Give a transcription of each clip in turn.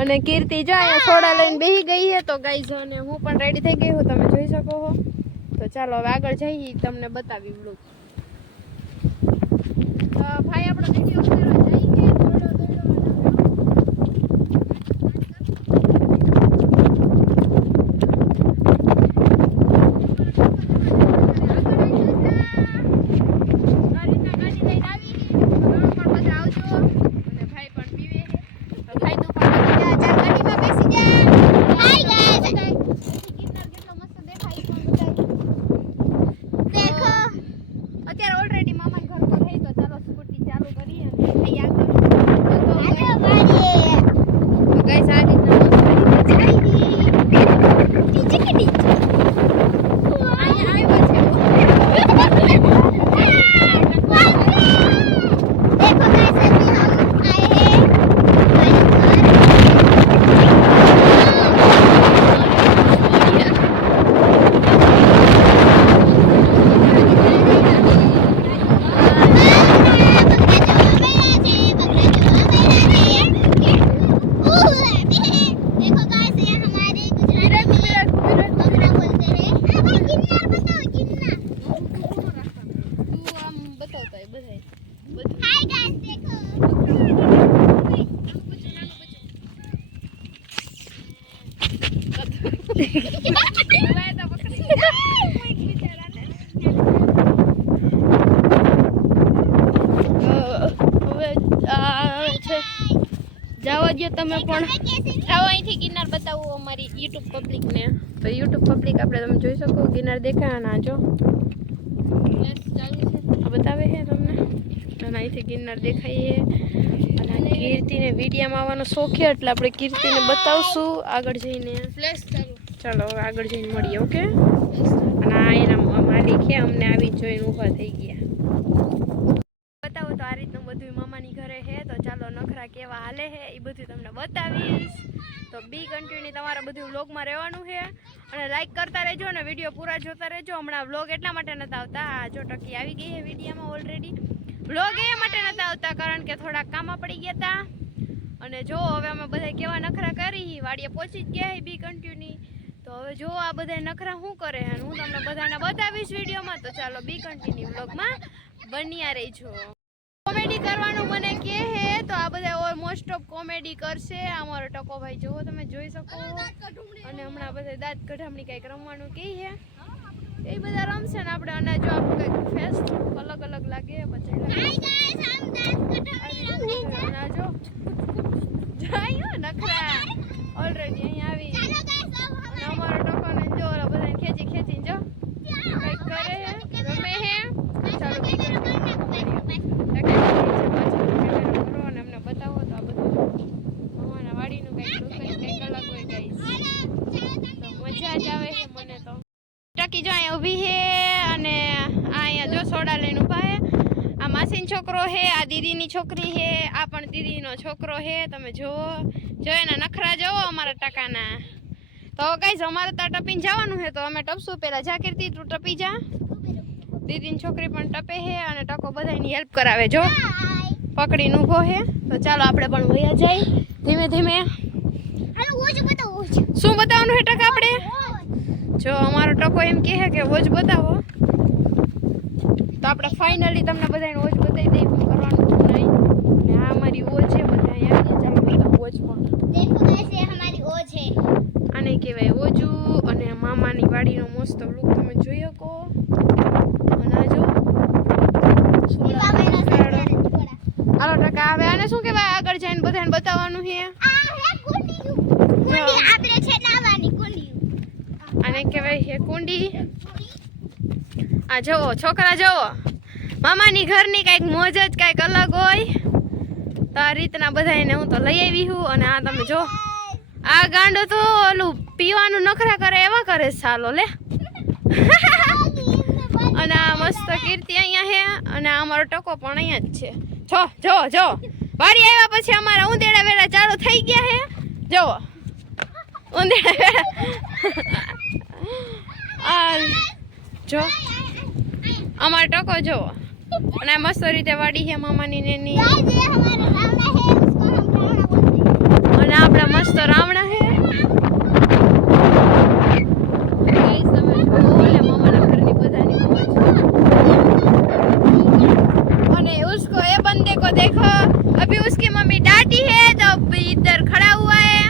અને કીર્તિ જો અહીંયા સોડા લઈને બેસી ગઈ છે. તો ગાઈઝ અને હું પણ રેડી થઈ ગઈ હું તમે જોઈ શકો છો. તો ચાલો હવે આગળ જઈએ તમને બતાવી બ્લોગ તો ભાઈ, આપણો વીડિયો જવા દો તમે પણ આવો અહીંથી ગિરનાર બતાવો અમારી યુટ્યુબ પબ્લિકને તો યુટ્યુબ પબ્લિક આપણે તમે જોઈ શકો ગિરનાર દેખાય ના જો. બતાવે છે તમને? અને અહીંથી ગિરનાર દેખાઈએ. અને કીર્તિને વિડીયામાં આવવાનો શોખ છે એટલે આપણે કીર્તિને બતાવશું. આગળ જઈને. ચાલો આગળ જઈને મળીએ, ઓકે? અને આ એના માલિક છે, અમને આવી જોઈને ઊભા થઈ ગયા. બતાવો તો આ રીતનું બધું મામાની ઘરે છે, તો ચાલો, નખરા કેવા હાલે છે, એ બધું તમને બતાવીશ. તો બી કન્ટિન્યુ તમારે બધું વ્લોગમાં રહેવાનું છે. અને લાઇક કરતા રહેજો અને વીડિયો પૂરા જોતા રહેજો. હમણાં વ્લોગ એટલા માટે નતા આવતા. આ જો ટકી આવી ગઈ છે વિડીયામાં ઓલરેડી વ્લોગ એ માટે નતા આવતા, કારણ કે થોડા કામમાં પડી ગયા હતા અને જો, હવે અમે બધા કેવા નખરા કરી, વાડીએ પહોંચી જ ગયા બી કન્ટિન્યુ તો હવે જો આ બધા નખરા શું કરે અને હું તમને બધાને બતાવીશ વિડીયોમાં તો ચાલો બી કન્ટિન્યુ બ્લોગમાં બન્યા રહીજો. કોમેડી કરવાનું મને કે હે તો આ બધા મોસ્ટ ઓફ કોમેડી કરશે. અમારો ટકો ભાઈ જોવો તમે જોઈ શકો. અને હમણાં બધા દાંત કઢામણી કંઈક રમવાનું કે હે. એ બધા રમશે ને આપણે અને જો આપણું કંઈક ફેસ્ટ અલગ અલગ લાગે પછી જો નખરા. ટકી જો અહીંયા ઊભી છે અને અહીંયા જો સોડા લઈને ઊભા છે આ માસીનો છોકરો છે આ દીદીની છોકરી છે આ પણ દીદીનો છોકરો છે તમે જુઓ જો એના નખરા જુઓ અમારા ટકાના. તો કઈ અમારે તો ટપીને જવાનું છે તો અમે ટપશું પેલા જા કીર્તિ તું ટપી જા. દીદીની છોકરી પણ ટપે હે અને ટકો બધાની હેલ્પ કરાવે જો. પકડીને ઊભો હે. તો ચાલો આપણે પણ વયા જાય ધીમે ધીમે. શું બતાવવાનું છે ટકા આપણે? જો અમારો ટકો એમ કહે કે વોચ બતાવો. તો આપણે ફાઇનલી તમને બધાને વોચ આ જુઓ છોકરા જુઓ. મામાની ઘરની કાંઈક મોજ જ કાંઈક અલગ હોય. તો આ રીતના બધાને હું તો લઈ આવી છું અને આ તમે જો આ ગાંડો તો ઓલું પીવાનું નખરા કરે એવા કરે ચાલો લે. અને આ મસ્ત કીર્તિ અહીંયા છે અને આ અમારો ટકો પણ અહીંયા જ છે. જો જો જો. વાડી આવ્યા પછી અમારા ઉંદેડા વેડા ચાલુ થઈ ગયા છે જુઓ ઉંદેડા વેડા જો. અમારો ટકો જુઓ અને આ મસ્ત રીતે વાડી છે મામાની નેની गाइस ये हमारा रावणा है उसको हम रावणा बोलते हैं અને આપણા મસ્ત રાવણા હે Guys, તમે જુઓ ઓલા મામાના ઘરની બધાની મોજ. અને उसको ये बंदे को देखो अभी उसकी मम्मी डांटी है तो अभी इधर खड़ा हुआ है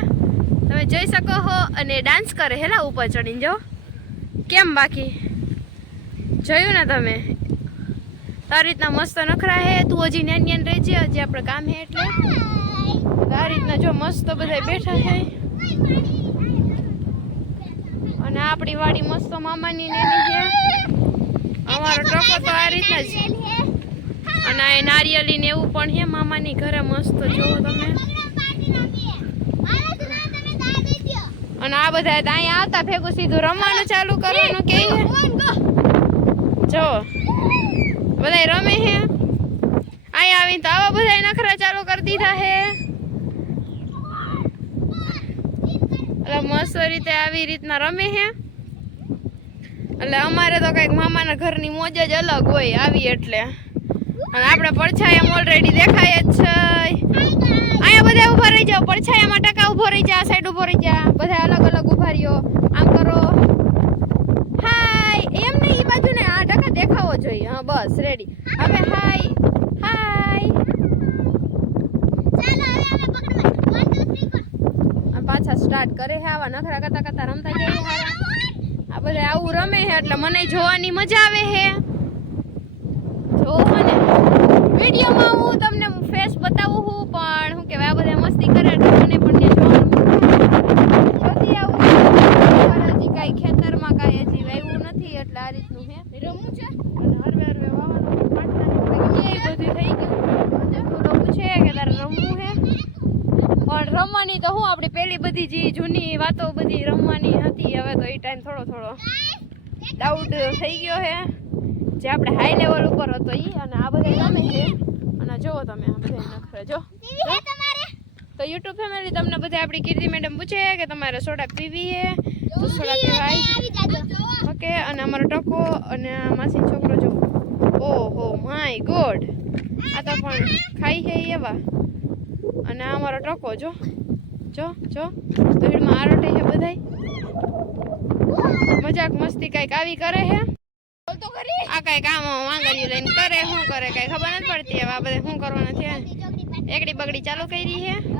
તમે જોઈ શકો હો અને ડાન્સ કરે હેલા ઉપર ચડીને જો કેમ બાકી જોયું ને તમે? તારી રીતના મસ્ત નખરા હે, તું હજી નેન નેન રહેજે, હજી આપણે કામ હે એટલે. આ રીતના જો મસ્ત બધા બેઠા છે. અને આપણી વાડી મસ્ત મામાની નેની છે. અમારો ટ્રકો તો આ રીતના જ. અને આ નારિયેલી ને એવું પણ છે, મામાની ઘરે મસ્ત જોવો તમે. અને આ બધા અહીંયા આવતા, ભેગું સીધું રમવાનું ચાલુ કરવાનું, કે? જો બધા રમે હે. અહીંયા આવીને તો આવા બધા નખરા ચાલુ કરી દીધા હે. એટલે મસ્ત રીતે આવી રીતના રમે હે. એટલે અમારે તો કંઈક મામાના ઘરની મોજ જ અલગ હોય આવી એટલે. અને આપણે પડછાયા ઓલરેડી દેખાય જ છે. અહીંયા બધા ઊભા રહી જાઓ, પડછાયામાં ટકા ઊભો રહી જા સાઈડ ઊભો રહી જા. બધા અલગ અલગ ઊભા રહ્યો. આમ કરો હાય એમ નહીં ઈ બાજુ ને આ ટકા દેખાવો જોઈએ હા બસ રેડી હવે હાય હાય આ પાછા સ્ટાર્ટ કરે હે આવા નખરા કરતા કરતા રમતા જઈએ. આ બધા આવું રમે હે એટલે મને જોવાની મજા આવે છે જોવો ને વિડીયોમાં હું તમને ફેસ બતાવું છું પણ શું કહેવાય આ બધા મસ્તી કરે એટલે મને પણ ત્યાં જોવાનું બધી આવું પણ હજી કાંઈ ખેતરમાં કાંઈ હજી વાવ્યું નથી એટલે આ રીતનું છે રમવું છે અને હરવે હરવે વાવવાનું પણ પાંચ એ બધું થઈ ગયું હજુ થોડું છે કે તારે રમવું છે પણ રમવાની તો હું આપણી પેલી બધી જે જૂની વાતો બધી રમવાની હતી હવે તો એ ટાઈમ થોડો થોડો ડાઉટ થઈ ગયો છે. જે આપણે હાઈ લેવલ ઉપર હતો એ અને આ બધા રમે છે. અને જુઓ તમે આ બધા નખરે જો તો યુટ્યુબ ફેમિલી તમને બધા આપણી કીર્તિ મેડમ પૂછે કે તમારે સોડા પીવી છે તો સોડા પીવાય? ઓકે અને અમારો ટકો અને આ માસી છોકરો જો ઓહો માય ગોડ આ તો પણ ખાઈ છે એવા. અને આ અમારો ટકો જો જો જો. ધૂળમાં આરોટે છે બધાય. મજાક મસ્તી કંઈક આવી કરે છે આ કઈ કામ વાંગડિયું લઈને કરે શું કરે કઈ ખબર નથી પડતી હવે આ બધે શું કરવાનું છે. એકડી બગડી ચાલુ કરી છે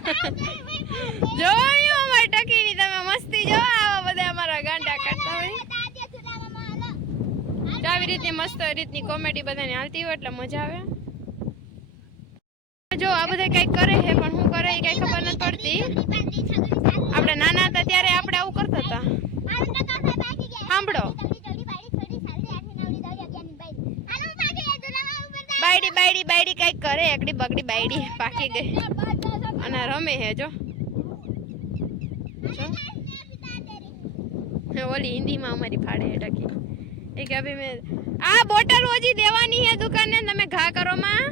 જોયું અમારી ટકીની તમે મસ્તી જો આવા બધા અમારા ગાંડા કરતા હોય તો આવી રીતની મસ્ત રીતની કોમેડી બધાને હાલતી હોય એટલે મજા આવે. જો આ બધા કંઈક કરે છે પણ શું કરે એ કઈ ખબર નથી પડતી. આપણે નાના હતા ત્યારે આપણે આવું કરતા હતા. સાંભળો. બાયડી બાયડી બાયડી કંઈક કરે એકડી બગડી બાયડી પાકી ગઈ અને રમે હે જો. હે, ઓલી હિન્દીમાં અમારી ફાડે હે ટકી એ કે અભી મેં આ બોટલ ઓજી દેવાની હે દુકાને, તમે ઘા કરો માં.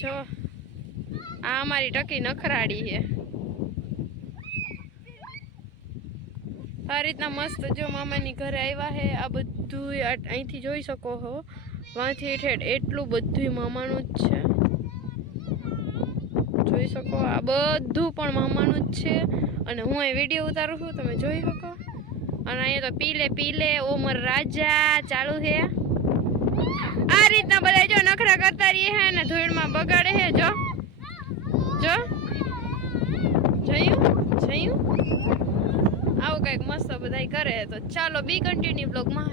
જો, આ અમારી ટકી નખરાડી છે આ રીતના મસ્ત જો મામાની ઘરે આવ્યા હે, આ બધું અહીંથી જોઈ શકો હો. વાંથી ઠેઠ એટલું બધું મામાનું જ છે. જોઈ શકો, આ બધું પણ મામાનું જ છે. અને હું અહીં વીડિયો ઉતારું છું, તમે જોઈ શકો. અને અહીંયા તો પીલે પીલે ઓમર રાજા ચાલુ છે. આ રીતના બધા જો નખરા કરતા રહીએ હે ને ધૂળમાં બગાડે હે, જો. જો. જયું? જયું? આવું કંઈક મસ્ત બધાય કરે તો ચાલો બી કન્ટિન્યુ બ્લોગમાં